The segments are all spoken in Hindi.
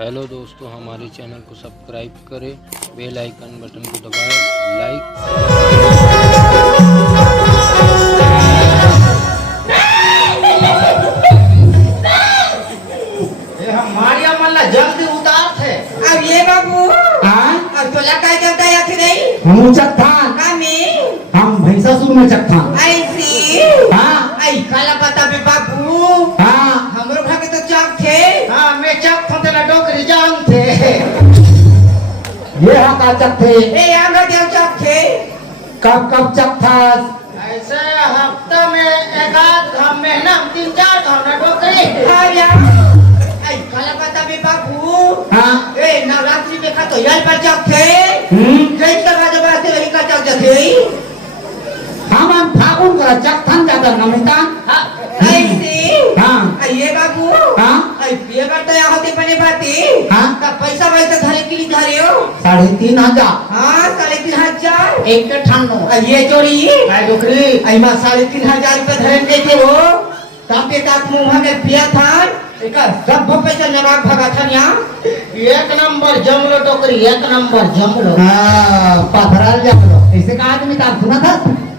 हेलो दोस्तों, हमारे चैनल को सब्सक्राइब करें, बेल आइकन बटन को दबाएं, लाइक। मारिया मल्ला जल्दी उतार थे। अब ये बाबू हाँ अब तो लगा चलता या कि नहीं हम चट्टान हम भैंसासुर में चट्टान ऐसी हाँ आई काला पता भी बाबू हाँ हमरो घर के तो चौक थे। हाँ मैं चक थे ना डोकरी जान थे। ये हाँ का चक थे। ए आंगा देव चौक थे। कब कब चक था? ऐसे हफ्ता में एक आध घाम महीना 3-4 घाम ना डोकरी। हाँ या आई काला पता भी बाबू हाँ ए नवरात्रि देखा तो यही पर चौक थे। जैसे का जब आते वही का चौक थे। हम फागुन का चक थान जाता नमितान। ऐसी हाँ ये बाबू हाँ ये करता या होते पने बाती हाँ का पैसा वैसा धरे के लिए धरे हो 3,500 हाँ 3,500 एक ठानो ये जोड़ी काय डोकरी ऐमा 3,500 रुपए धरे देते हो तब एक आत्म वहां में पिया था एक सब पैसा नवाब भगा था यहाँ एक नंबर जमलो डोकरी एक नंबर जमलो। हाँ पाथराल जमलो ऐसे का आदमी ता सुना था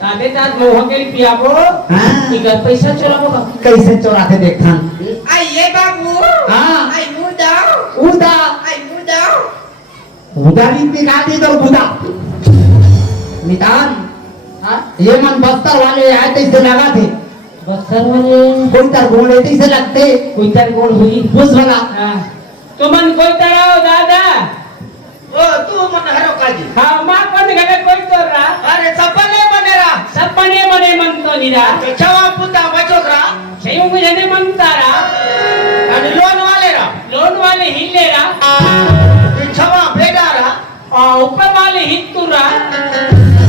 सादे तात मोह के पिया को हाँ इधर पैसा चोरा होगा कैसे चोराते देखथान। आई ये बाबू हाँ आई मुदा उदा आई मुदा उदारी निकाल दी तो बुदा नितान हाँ ये मन बस्तर वाले आए तैसे लगा थे। बस्तर वाले कोई तार गोड़ ऐसे से लगते कोई तर गोड़ हुई बुझ वाला तुमन कोई तरह दादा ओ तू मन हरो काजी हाँ माँ कौन घरे कोई तो रहा अरे सपने बनेरा सपने मने मन तो निरा छवा पुता बचोकरा सही मुझे ने मन तारा अरे लोन वाले रा लोन वाले हिले रा छवा बेड़ा रा और ऊपर वाले हित्तू रा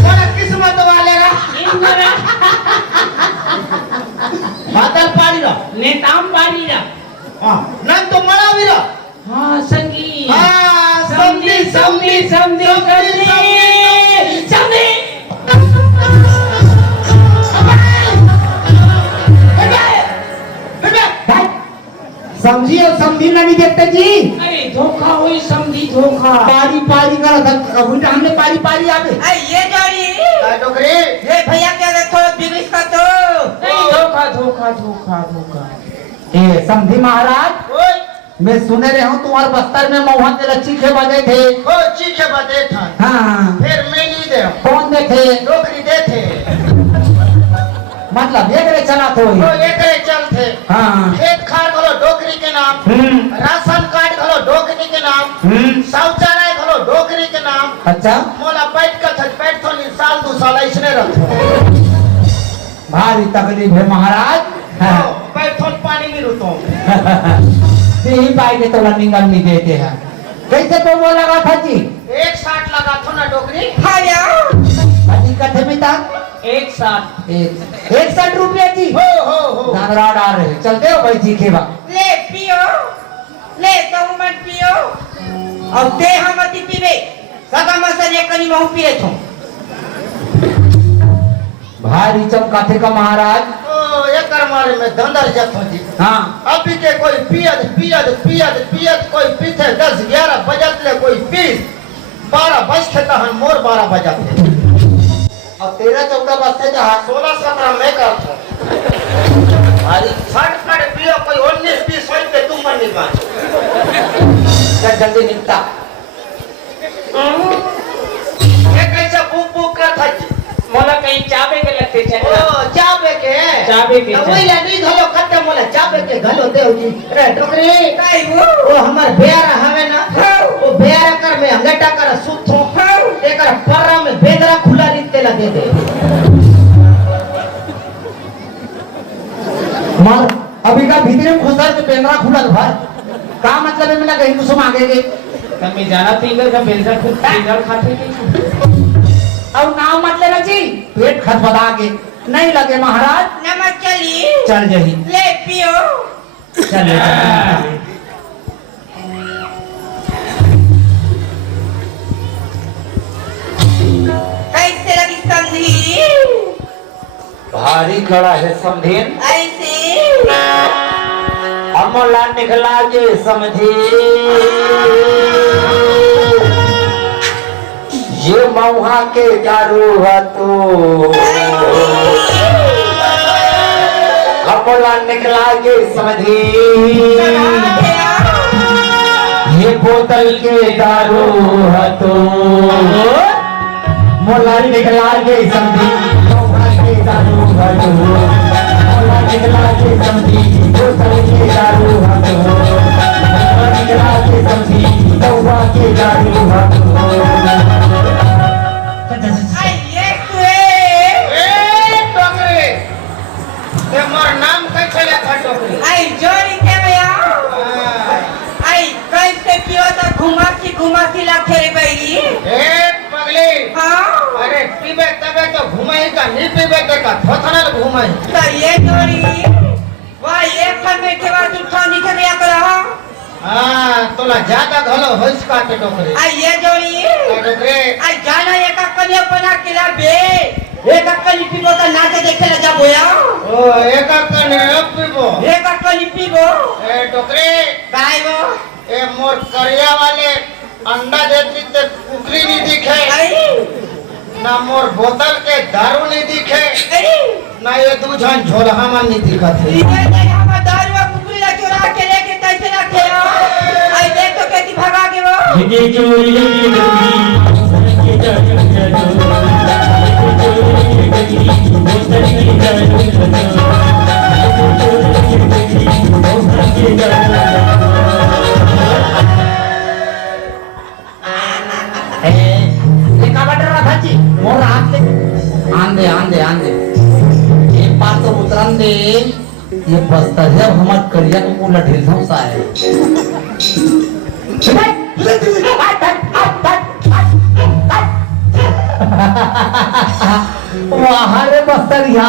बड़ा किस्मत वाले रा इंद्रा बादल पाड़ी रा नेताम पारी रा हाँ नन तो मरा भी रा हाँ संगी हाँ समझी समझी समझी समझी समझी समझी और समझी नहीं देखते जी। अरे धोखा हुई समझी धोखा पारी पारी करा था उल्टा हमने पारी पारी आवे ये जोड़ी डोकरी ये भैया क्या देखो बिगड़ का तो नहीं धोखा धोखा धोखा धोखा ए समझी महाराज मैं सुने रहे हूँ तुम्हारे बस्तर में महुआ के चीखे बजे थे। हो चीखे बजे था हाँ फिर मैं नहीं दे कौन देखे नौकरी दे थे मतलब एक रे चला तो वो एक रे चल थे। हाँ खेत खार घलो डोकरी के नाम राशन कार्ड घलो डोकरी के नाम शौचालय घलो डोकरी के नाम। अच्छा मोला बैठ कर थे बैठ थो नहीं साल 2 साल ऐसने रखो भारी तकलीफ है महाराज। हाँ। बैठ थो पानी में रुतो यही पाई के तो निगल नहीं देते हैं। कैसे तो वो लगा था जी 160 लगा थो ना डोकरी। हाँ यार अजी कथे में था 160 रुपया जी हो दादरा डाल रहे चलते हो भाई जी खेबा ले पियो ले तो मत पियो और ते हम मत पीवे सगा मसने कनी महू पिए छो भारी चमकाथे का महाराज। ओ एकर मारे में धंधर जथो जी। हाँ अभी के कोई पियत कोई पीछे 10-11 बजत ले कोई 20-12 बजते तहन मोर 12 बजते और 13-14 बजते जहाँ 16-17 में करता भारी फट पियो कोई 19-20 होई पे तुम मन निकाल चल जल्दी निकता ये कैसे बुक कर था जी। मोला कहीं चाबे के लगते ओ चाबे के तो वही नहीं घलो खत्म मोला चाबे के घलो देव जी। रे डोकरी काई वो वो हमार बेरा हवे ना वो बेरा कर में अंगटा कर सुथो एकर पर्रा में बेदरा खुला रीते ला दे दे मार अभी का भीतर में खुदा के पेंगरा खुला भर का मतलब है मिला कहीं कुछ मांगे के तब मैं जाना थी इधर का बेलजा खुद इधर खाते थे अब नाम मत लेना जी पेट खटपटा के नहीं लगे महाराज। नमक चली चल जही ले पियो चल कैसे लगी समझी भारी कड़ा है समझेन ऐसे अमला निकला जे समझे मऊहा के दारू हतो अपोला निकला के समझी ये बोतल के दारू हतो मोला निकला के समझी मऊहा के दारू हतो मोला निकला के समझी बोतल के दारू हतो मोला निकला के समझी मऊहा के दारू हतो मोर नाम कैसे लिखा टोकरी आई जोड़ी के भैया आई कैसे पियो तो घुमा की लाखे रे बैरी ए पगली हाँ अरे पीबे तबे तो घुमाई का नहीं पीबे तो का थोथनल घुमाई तो ये जोड़ी वाह एक फल में के बाद उठा निकल या कर हां तोला ज्यादा घलो होइस का के टोकरी आई ये जोड़ी टोकरी आई जाना एक कलिया बना के ला बे एक कली पीबो तो नाचे देखे ला जाबो या ओ एक कने पीबो एक कली पीबो ए टोकरी गायबो ए मोर करिया वाले अंडा देती ते कुकरी नहीं दिखे आई ना मोर बोतल के दारू नहीं दिखे आई ना ये दूजन झोलहा मन नहीं दिखत है ये देख हम दारू और कुकरी ला चुरा के लेके कैसे रखे हो आई देख तो कैसी भगा के वो ये चोरी लगी के जादू आंदे एक बार तो उतरन दे ये बस्ता जब हमार करिया को पूरा ढेर धमसा है वाह रे बस्तरिया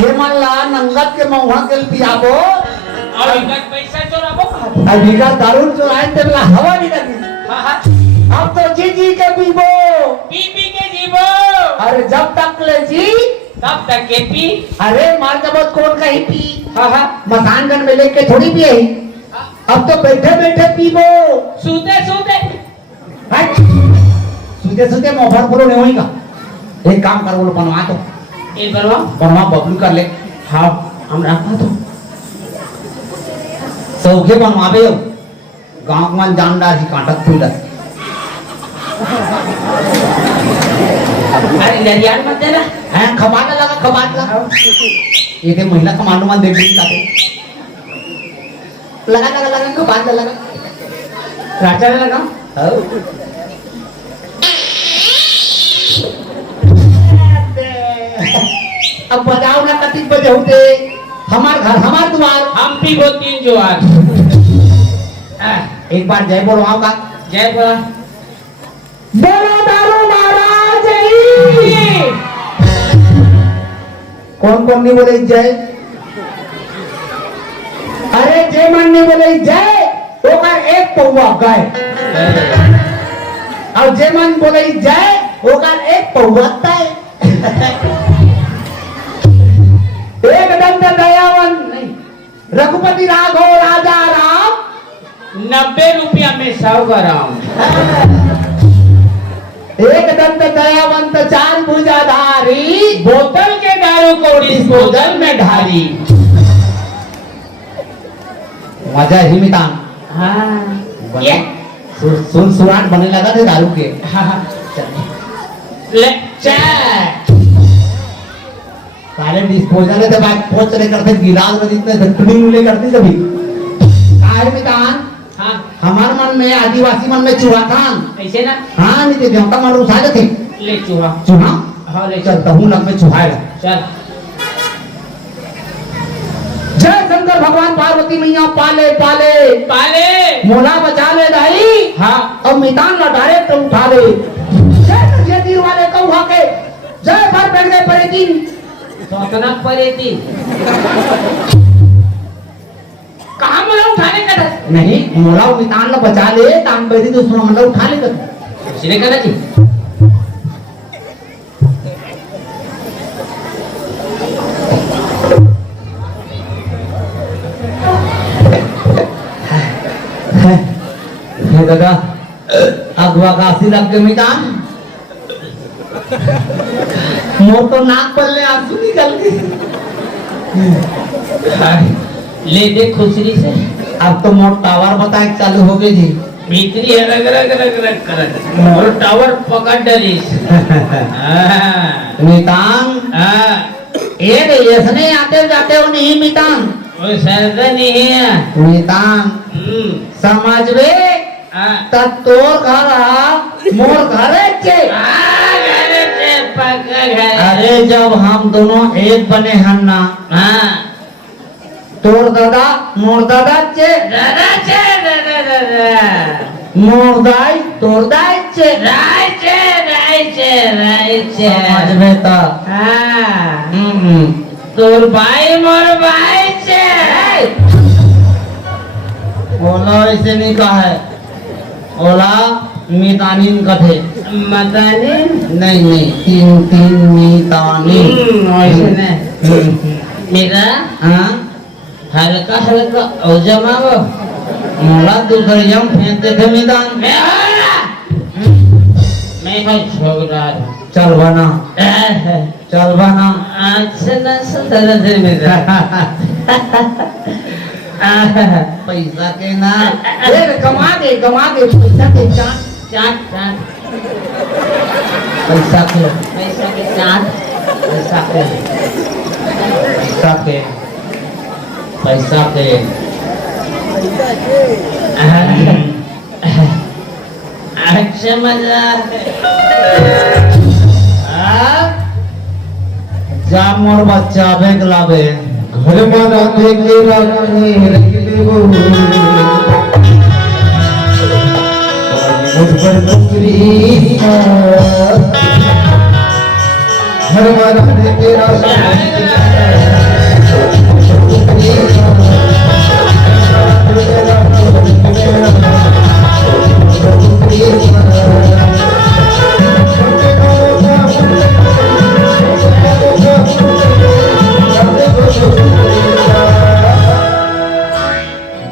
ये मल्ला नंगत के मौहा के पियाबो और इनका पैसा चोराबो अभी का दारू चुराए ते वाला हवा नहीं लगी हां अब तो जी के पीबो पी के जीवो अरे जब तक ले जी तब तक के पी अरे मार जबत कौन कहीं पी हां मकान में लेके थोड़ी पिए अब तो बैठे पीबो सूते सूते मोहर पूरा नहीं होएगा एक काम कर बोलो बनवा तो ए बनवा बबलू कर ले हाँ हम रखा तो सौखे बनवाबे गांव में जानडा ही काटक फूलत अरे लरियान मत देना हैं खबाना लगा ये थे महिला का मालूम देख ली जाते लगा खबाना लगा राजा लगा हाँ अब बजाओ ना कतिक बजे होते हमार घर हमार द्वार हम पी वो 3 जोआर एक बार जय बोलो आओ का जय बोला बोलो दारू महाराज की कौन नहीं बोले जय अरे जय मन नहीं बोले जय तो कर एक पौवा गाय और जय मन बोले जय वो कर एक पौवा तय एक दंड दयावन नहीं रघुपति राघव राजा राम 90 रुपया में 100 ग्राम एक दंत दयावंत 4 भुजाधारी बोतल के दारू को डिस्पोजल में ढारी मजा ही मितान हाँ ये सुराट बने लगा थे दारू के हाँ ले सारे डिस्पोजल से बात पहुंच रहे करते गिलास में जितने धक्कड़ी मिले करते सभी काहे मितान हाँ हमार मन में आदिवासी मन में चूहा खान ऐसे ना हाँ नहीं थे देवता मन उठा थे ले चूहा चूहा हाँ ले चलता हूँ लग में चूहाएगा चल जय शंकर भगवान पार्वती मैया पाले पाले पाले मोला बचा ले दाई हाँ अब मितान ला डायरेक्ट उठा ले जय तीर वाले कौहा के जय भर बैठ गए परेती स्वतंत्र परेती कहाँ मोला उठाने का था नहीं मोला मितान ला बचा ले तान बैठी तो सुना मतलब उठा ले कर इसने कहा जी हे दादा अगवा काशी लग के मिटान मोर तो नाक पर ले आंसू निकल गए। ले दे खुसरी से अब तो मोर टावर बताए चालू हो गई जी। भीतरी रग रग रग रग कर और टावर पकड़ डलीस। मितान ये ऐसने आते जाते हो नहीं मितान वो सरदा नहीं है। मितान समझ में तब तोर घर मोर घर के। अरे जब हम दोनों एक बने हन ना तोर दादा मोर दादा चे मोर दाई तोर दाई चे समझ में तो तोर भाई मोर भाई चे। ओला ऐसे नहीं कहा है ओला मितानीन कथे मतानी नहीं नहीं तीन तीन मितानीन ऐसे नहीं मेरा हाँ हल्का हल्का ओ जमाओ मोला दुखरियम फेंकते थे मितान मैं कोई छोकरा चल बना चल बना अच्छा ना सुधर दे मेरा पैसा के ना कमा दे पैसा के चाट चाट चाट पैसा के पैसा के चाट पैसा के पैसा के पैसा के अच्छा मजा जा मोर बच्चा बेग लावे घर मारा देखे रानी रखले वो मुझ पर नौकरी घर मारा देखे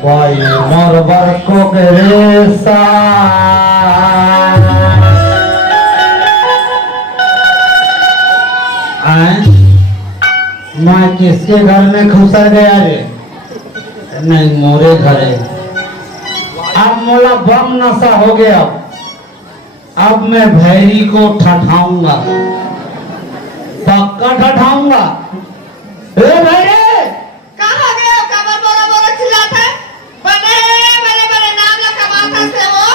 भाई मोर बरको के रेसा मैं किसके घर में घुसा गया रे नहीं मोरे घरे अब मोला बम नशा हो गया अब मैं भैरी को ठठाऊंगा पक्का ठठाऊंगा। ए भैरे कहाँ गए हो? कमर बोरा बोरा चिल्लाते बने बड़े बड़े नाम ला कमाता से हो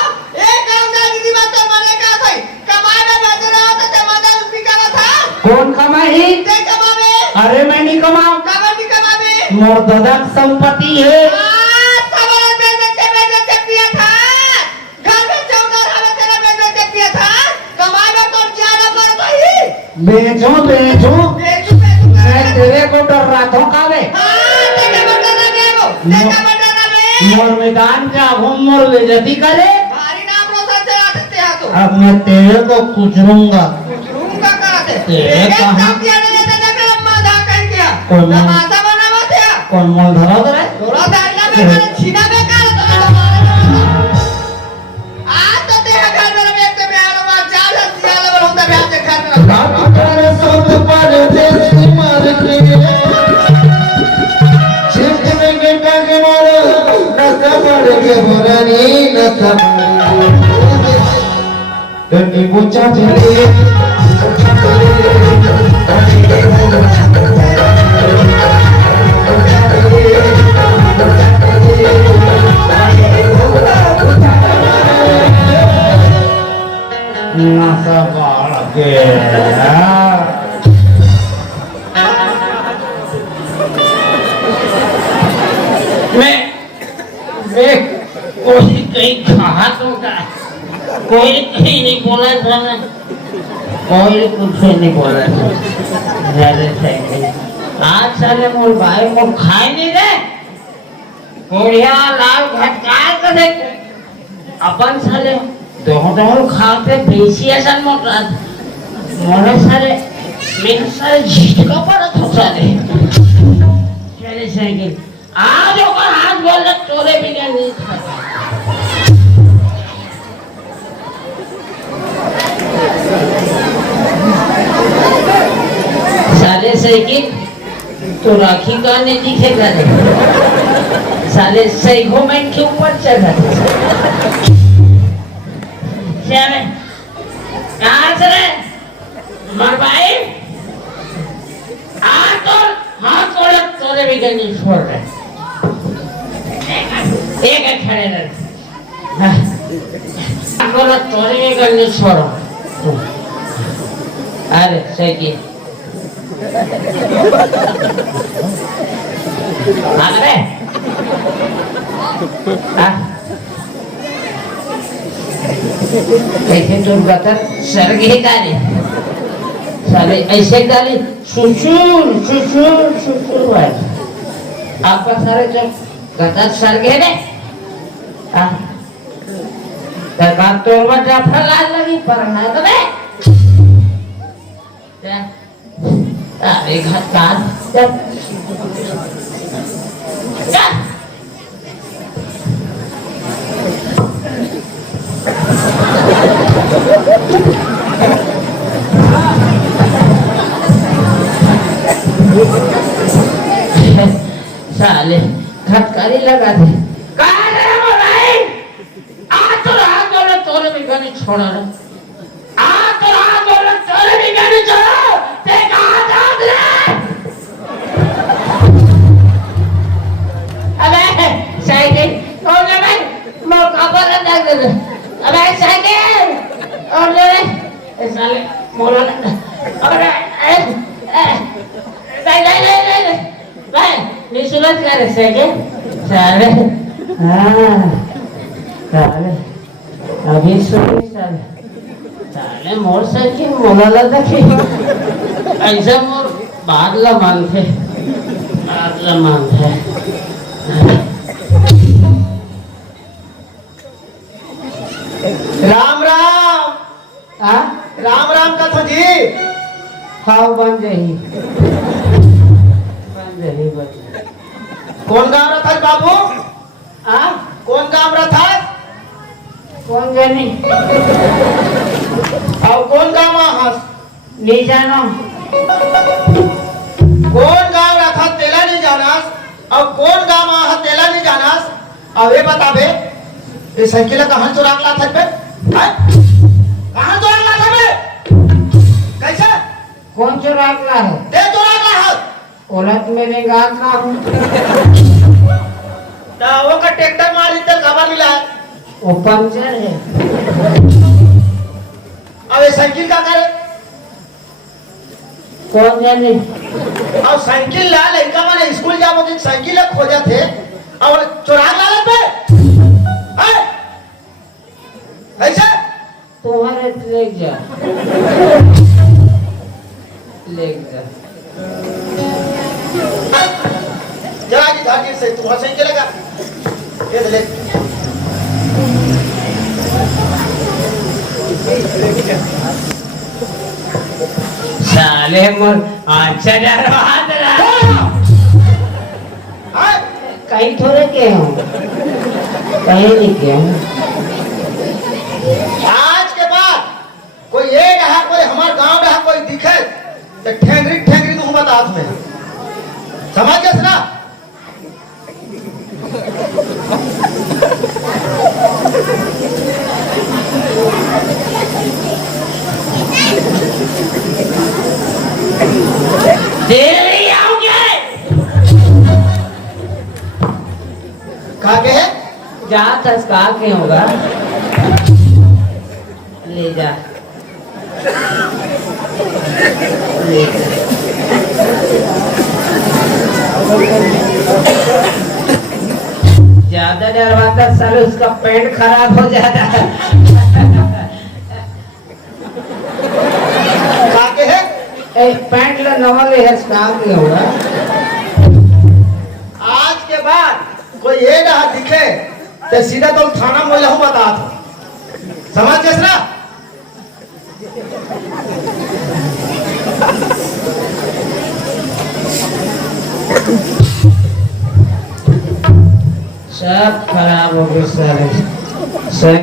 एक गांव का दीदी बात तो बने का कोई कमाए में भेज रहा हो तो ते मंदा रुपी का था कौन कमाई ते कमावे अरे मैं नहीं कमाऊं कमर भी कमावे मोर दादा की संपत्ति है कमर बेच के पिया था घर में चौकर हमें तेरा बेच के पिया था कमाए में कौन क्या ना कर भाई बेचो बेचो बेचू मैं तेरे को डर रहा था कावे हां ते कमर ना बेगो ते कमर ना बे मोर मैदान जा घूम मोर बेइज्जती करे भारी नाम रोशन से आते हैं तो अब मैं तेरे को कुचलूंगा रूम का कराते तेरे एक कहाँ? काम किया नहीं था जब अम्मा धा कर किया कौन? तमाशा बनावा थे कौन मोल धरा दे थोड़ा दाइना में करे छीना में कर तो आज तो तेरा घर में एक तो बिहार में चाल सियाल में होता बिहार के घर में बात करे सब पर देसी मार के चिकने के कागे मारो नसा पड़ के बोरानी नसा गंदी मुचा चले नसा पड़ के मैं कोई कहीं कहा तो कोई कहीं नहीं बोला था मैं कोई कुछ नहीं बोला था ज्यादा सही आज साले मोर भाई को खाए नहीं दे कोड़िया लाल घटकार कर दे अपन साले दोनों खाते बेसी ऐसा मोटा मोरे साले मेरे साले झटका पड़ा था साले चले साइकिल आज ओकर हाथ बोल तोरे बिना नहीं साइकिल तो राखी का नहीं दिखेगा रे साले सेगमेंट के ऊपर चढ़ा चले कहाँ से रे मरवाई हाथ तोड़े तोरे भी गंजी छोड़ रहे एक खड़े रहे बोला तोरे भी गंजी छोड़ो अरे सही अरे कैसे तुम बता सर ही डाले साले ऐसे डाले सुसुर सुसुर सुसुर आपका सारे जो गता सर गए ने बात तो मत फलाल लगी पर ना तो बे अरे घाटा साले खटकारी लगा दे कहाँ रे भाई तो रहा बोले तोरे भी गाड़ी छोड़ा रे तो रहा बोले तोरे भी गाड़ी छोड़ो ते कहाँ जा रे अबे साइकिल और ले भाई मोर कबर लग दे अबे साइकिल और ले साले मोर अबे भाई निशुल्क कर सके साले साले अभी सुन साले मोर साइकिल मोला लगा कि ऐसा मोर बादला मांगते राम राम राम राम कथो जी हाँ बन जाही कौन गाँव रहा था बाबू कौन गाँव रहा था कौन जानी और कौन गाँव हंस नहीं जानो कौन गाँव रहा था तेला नहीं जानास और कौन गाँव हंस तेला नहीं जानास अब ये बता बे ये साइकिल कहाँ चुरा ला था बे कहाँ चुरा ला था बे कैसे कौन चुरा है ते चुरा ला है औरत मेरे गाँव का वो का ट्रैक्टर मारी तो खबर मिला है वो पंचर है अब ये साइकिल का करे कौन जाने और साइकिल ला लड़का माने स्कूल जाओ तो साइकिल खोजा थे और चुरा ला पे ऐसे तुम्हारे ले जा जरा की धागी से तुम्हारा सही चलेगा ये ले साले मोर अच्छा डरवा दे कहीं थोड़े के हूँ कहीं नहीं के हूँ आज के बाद कोई ये रहा कोई हमारे गांव रहा कोई दिखे तो ठेंगरी दूँ मत हाथ में समझ गए ना देरी आओगे कहा के है जहाँ तक कहा के होगा ले जा ज्यादा डरवाता साल उसका पेट खराब हो जाता है कहा के है पैंट ला नवा ले है कहा के होगा आज के बाद कोई ये रहा दिखे तो सीधा तो थाना में लहू बता समझ गए ना सब खराब हो गए सारे